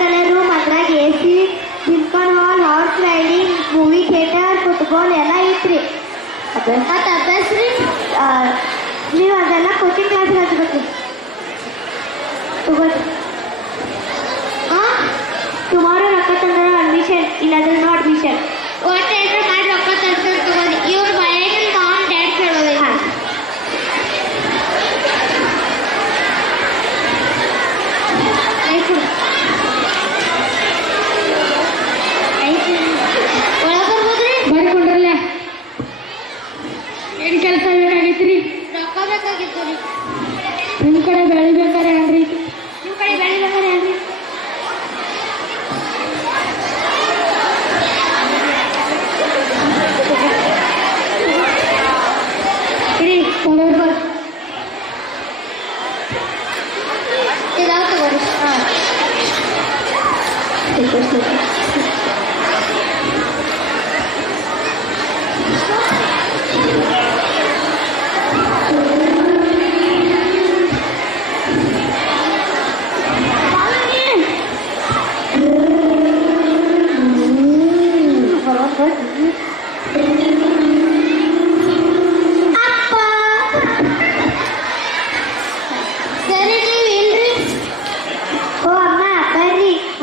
Colour room, ಅದ್ರಾಗ AC, simple hall, horse riding, movie theatre, football ಎಲ್ಲ ಐತ್ರಿ. ಮತ್ತು ಅಭ್ಯಾಸ ರೀ ನೀವು ಅದೆಲ್ಲ ಕೋಚಿಂಗ್ ಕ್ಲಾಸ್ ಹಚ್ಬೇಕು ತಗೋರಿ. ಟುಮಾರೋ ರೊಕ್ಕ ತಂದ್ರೆ ಅಡ್ಮಿಷನ್, ಇಲ್ಲಾಂದ್ರೆ ನೋ ಅಡ್ಮಿಷನ್. ಒಟ್ಟು ಏನಾರು ಮಾಡಿ ರೊಕ್ಕ ತಂದ್ರೆ ತಗೋರಿ. ಇವ್ರು ಮನೆಯಲ್ಲಿ ಮಾಮ್ ಡ್ಯಾಡ್ ಕೇಳೋದು. ಹಾಂ ಒಳಗೆ ಬರ್ಬೋದ್ರಿ? ಬರ್ಕೊಂಡ್ರಲ್ಲ ಏನು ಕೆಲಸ ಬೇಕಾಗಿತ್ತು ರೀ? ರೊಕ್ಕ ಬೇಕಾಗಿತ್ತು ರೀ. ನಿಮ್ಮ ಕಡೆ ಬೆಳಿಬೇಕಾರೆ ಏನ್ರಿ? ನಿಮ್ಮ ಕಡೆ ಬೆಳಿಬೇಕಾರೆ ಏನ್ರಿ? ಇದಾವ ತಗೋರಿ. ಹಾಂ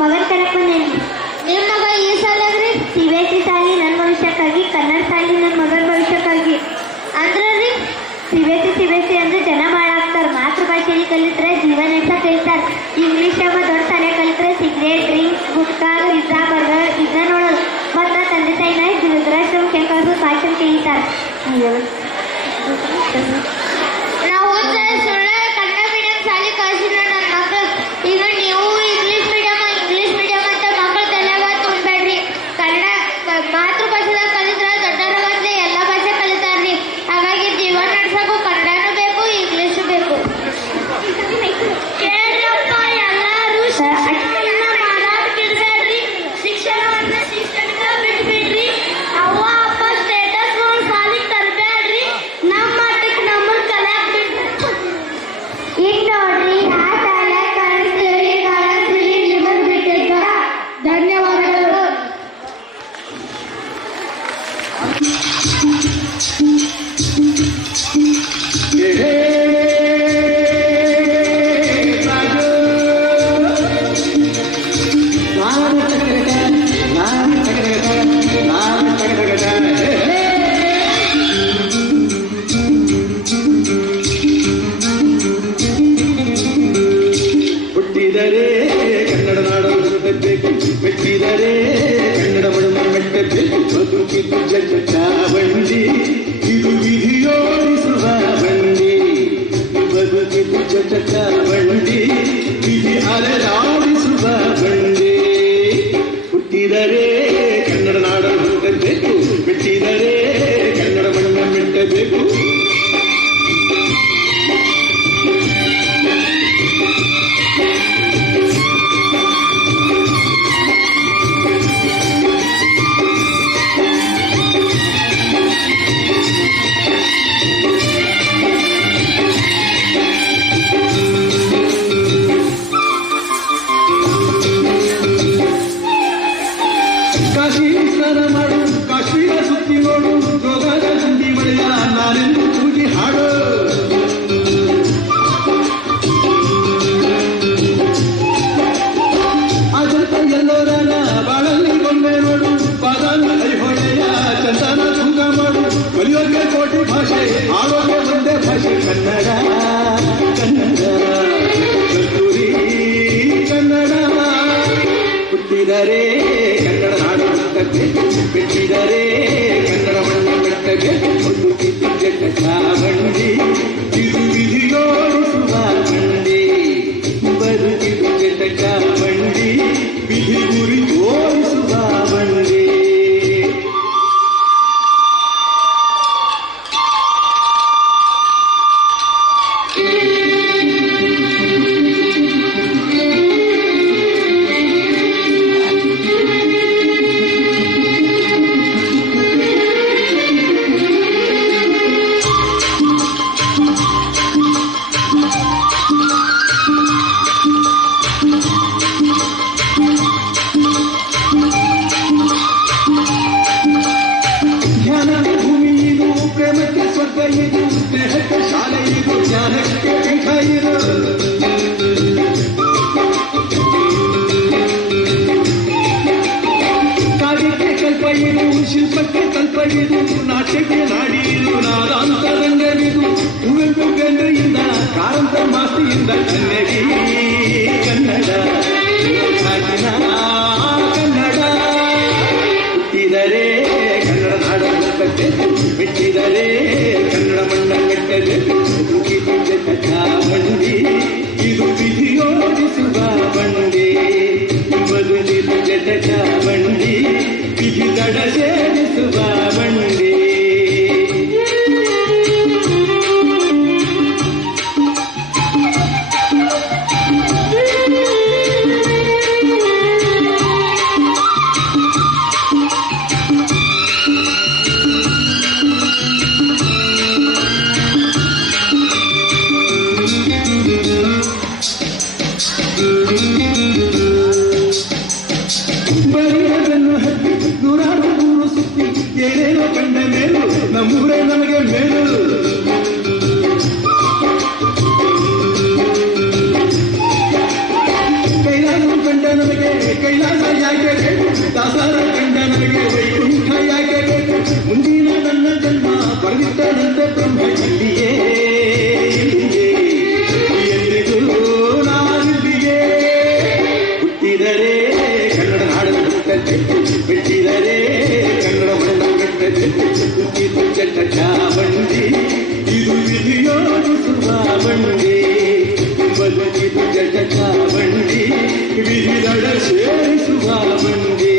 ಮಗನ ಕಡೆಗೆ ಬಂದೇನಿ. ನಿಮ್ಮ ಮಗ ಈ ಸಾಲ ಅದ್ರಿ CBSE ಸಾಲಿ ನನ್ನ ಭವಿಷ್ಯಕ್ಕಾಗಿ, ಕನ್ನಡ ಸಾಲಿ ನನ್ನ ಮಗನ ಭವಿಷ್ಯಕ್ಕಾಗಿ. ಅಂದ್ರೆ ರೀ CBSE ಅಂದ್ರೆ ಜನ ಮಾಡಾಕ್ತಾರೆ. ಮಾತೃಭಾಷೆಯಲ್ಲಿ ಕಲಿತ್ರೆ ಜೀವನ ನಡೆಸ ಕಲಿತಾರೆ. ಇಂಗ್ಲೀಷಾಗ ದೊಡ್ಡ ಶಾಲೆ ಕಲಿತ್ರೆ cigarette, drinks, gutka, pizza, burger ಇದನ್ನ ನೋಡೋದು. ಮತ್ತು ತಂದೆ ತಾಯಿನ ವೃದ್ಧಾಶ್ರಮ ಕೆಂಪಾಸು ಫ್ಯಾಷನ್ ಕಲಿತಾರೆ. ನಾವು ಸುಳ್ಳೆ ಕನ್ನಡ ಮೀಡಿಯಂ ಶಾಲೆ ಕಳಿಸಿದ್ರೆ ನನ್ನ ಮಕ್ಕಳು. ಈಗ ನೀವು ಇಂಗ್ಲೀಷ್ ಮೀಡಿಯಂ ಅಂತ ಮಕ್ಕಳು ತಲೆಯಾಗ ತುಂಬೇಡ್ರಿ. ಕನ್ನಡ ಮಾತೃಭಾಷೆದಾಗ ಕಲಿದ್ರೆ ದೊಡ್ಡವರಾಗಂದ್ರೆ ಎಲ್ಲ ಭಾಷೆ ಕಲಿತಾರ್ರಿ. ಹಾಗಾಗಿ ಜೀವನ ನಡ್ಸಕ್ಕೂ ಕನ್ನಡನೂ ಬೇಕು, ಇಂಗ್ಲೀಷು ಬೇಕು. ಕೇಳ್ರಪ್ಪ ಎಲ್ಲರೂ ಮಾತಾಡ್ ಕಿಡ್ಬೇಡ್ರಿ. ಶಿಕ್ಷಣವನ್ನ ಶಿಕ್ಷಣಕ್ಕ ಬಿಟ್ಬಿಡ್ರಿ. ಅವ್ವ ಅಪ್ಪ ಸ್ಟೇಟಸ್ ಸಾಲಿಗೆ ತರಬೇಡ್ರಿ. ನಮ್ಮ ಮಟ್ಟಕ್ಕೆ ನಮ್ಮನ್ನ ಕಲಿಯಾಕ್ ಬಿಡ್ರಿ. ಈಗ ನೋಡ್ರಿ ಆ ಶಾಲೆ ಕಳಿಸ್ತೀವಿ ನಿಮಗೆ ಬಿಟ್ಟಿದ್ದ. ಧನ್ಯವಾದಗಳು. ಹುಟ್ಟಿದರೆ ಕನ್ನಡ ನಾಡಲು ಮೆಟ್ಟಬೇಕು, ಮೆಟ್ಟಿದರೆ ಕನ್ನಡ ಮಣ್ಣು ಮೆಟ್ಟಬೇಕು. ಬದುಕಿದ್ದು ಜಗ ಚಾವಂಡಿ, ಇದು ವಿಧಿಯೋಡಿಸುವ ಬಂಡಿ. ಬದುಕಿದ್ದು ಜಗ ಚಾವಂಡಿ, ವಿಧಿ ಅಲೆದಾಡಿಸುವ ಬಂಡಿ. ಹುಟ್ಟಿದರೆ ಕನ್ನಡ ನಾಡಲು ಮೆಟ್ಟಬೇಕು, ಮೆಟ್ಟಿದರೆ ಕನ್ನಡ ಮಣ್ಣು ಮೆಟ್ಟಬೇಕು. ಕಾಶಿ ಸ್ನಾನ ಮಾಡು, ಕಾಶ್ಮೀರ ಸುತ್ತಿ ನೋಡು, ಗೋಗಾದ ಚಂಡಿ ಮಳೆಯ ನಾನೆಂದು ಕೂಗಿ ಹಾಡು. ಅಜಂತ ಎಲ್ಲೋರನ ಬಾಳಲ್ಲಿ ಗೊಂಬೆ ನೋಡು, ಬಾದಾಮಿ ಐಹೊಳೆಯ ಚಂದನ ತೂಗ ಮಾಡು. ಕಲಿಯೋಗೆ ಕೋಟಿ ಭಾಷೆ, ಆಡೋಗೆ ಒಂದೇ ಭಾಷೆ ಕನ್ನಡ. ಕನ್ನಡ ಕಸ್ತೂರಿ ಕನ್ನಡ. ಹುಟ್ಟಿದರೆ ಕನ್ನಡ ನಾಡು ಮೆಟ್ಟಬೇಕು, ಮೆಟ್ಟಿದರೆ ಕನ್ನಡ ಮಣ್ಣು ಮೆಟ್ಟಬೇಕು. ಬದುಕಿದ್ದು ಜಗ ಚಾವಂಡಿ, ಇದು ವಿಧಿಯೋಡಿಸುವ ಬಂಡಿ. ಬದುಕಿದ್ದು ಜಗ ಚಾವಂಡಿ, ವಿಧಿ ಗುರಿ ತೋರಿಸುವ ಬಂಡಿ. ಬೆಳಗಿದು ನಾಟ್ಯಕ್ಕೆ ನಾಡಿದು ನಾದಾಂತ ರಂಗವಿದು ಕುವೆಂಪು ಗಂಗಯಿಂದ ಕಾರಂತ ಮಾಸ್ತಿಯಿಂದ ಕನ್ನಡಿ ಕನ್ನಡ ನಾಡಿನ ಕನ್ನಡ ಹುಟ್ಟಿದರೆ ಕನ್ನಡ ನಾಡ ಮೆಟ್ಟಿದರೆ ಕನ್ನಡ ಮಣ್ಣ ಕಟ್ಟದೆ ಬಂಡಿ ಇದು ವಿಧಿಯೋಡಿಸುವ ಬಂಡಿ ಬದುಕಿದು ಜಟಕ ಬಂಡಿ ವಿಧಿ ದಡ ಸೇರಿಸುವ ಬಂಡಿ ಬರಿಯದನ್ನು ಹತ್ತಿ ನೂರಾರು ಮೂರು ಸುತ್ತಿ ಏನೇನೋ ಕಂಡ ಮೇಲು ನಮ್ಮೂರೇ ನಮಗೆ ಮೇಲು ಕೈಲಾಸ ಕಂಡ ನಮಗೆ ಕೈಲಾಸ ಯಾಕೆ ಬೇಕು ದಾಸಾರ ಕಂಡ ನಮಗೆ ವೈಕುಂಠ ಯಾಕೆ ಬೇಕು ಮುಂದಿನ ನನ್ನ ಜನ್ಮ ಬರೆದಿಟ್ಟನಂತೆ ಬ್ರಹ್ಮ ಇಲ್ಲಿಯೇ ಎಂದಿಗೂ ನಾನಿಲ್ಲಿಯೇ ಹುಟ್ಟಿದರೆ ಕನ್ನಡ ನಾಡನ್ನು ಬಿಟ್ಟಿದರೆ ಕನ್ನಡ ಮಣ್ಣ ಕಟ್ಟದೆ ಹುಟ್ಟಿದು ಚಟ ಬಂಡಿ ಇದು ವಿಧಿಯೋಡಿಸುವ ಬಂಡಿ ಬದುಕಿದು ಜಟ ಬಂಡಿ ವಿಧಿದಳ ಸೇರಿಸುವ ಬಂಡಿ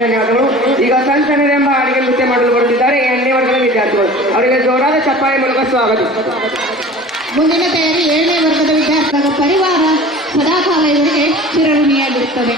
ಧನ್ಯವಾದಗಳು. ಈಗ ಸಂಚನರೆಂಬ ಹಾಡಿಗೆ ನೃತ್ಯ ಮಾಡಲು ಬರುತ್ತಿದ್ದಾರೆ 8ನೇ ವರ್ಗದ ವಿದ್ಯಾರ್ಥಿಗಳು. ಅವರಿಗೆ ಜೋರಾದ ಚಪ್ಪಾಳೆ ಮೂಲಕ ಸ್ವಾಗತ. ಮುಂದಿನ ತಯಾರಿ 7ನೇ ವರ್ಗದ ವಿದ್ಯಾರ್ಥಿಗಳ ಪರಿವಾರ ಸದಾಕಾಲ ಇವರಿಗೆ ಚಿರಋಣಿಯಾಗಿರುತ್ತದೆ.